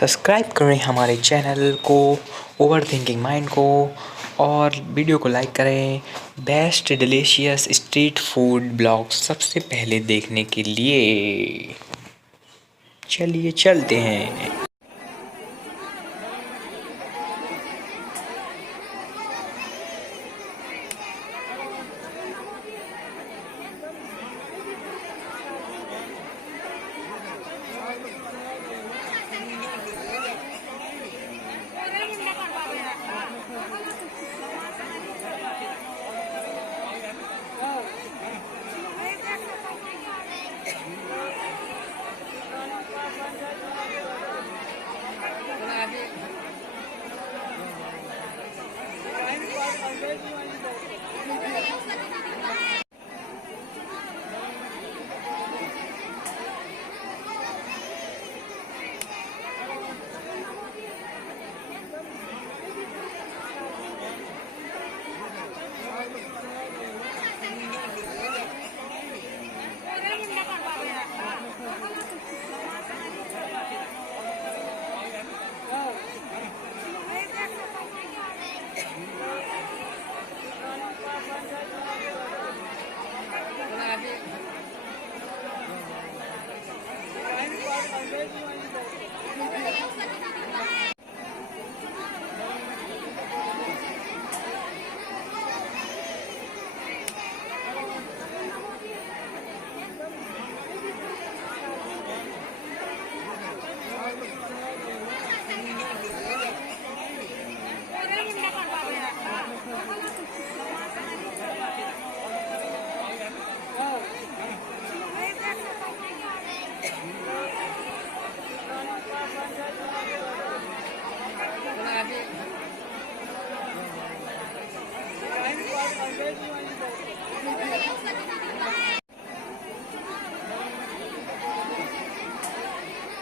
Subscribe करें हमारे channel को ओवर थिंकिंग माइंड को और वीडियो को लाइक करें। Best delicious street food blogs सबसे पहले देखने के लिए चलिए चलते हैं।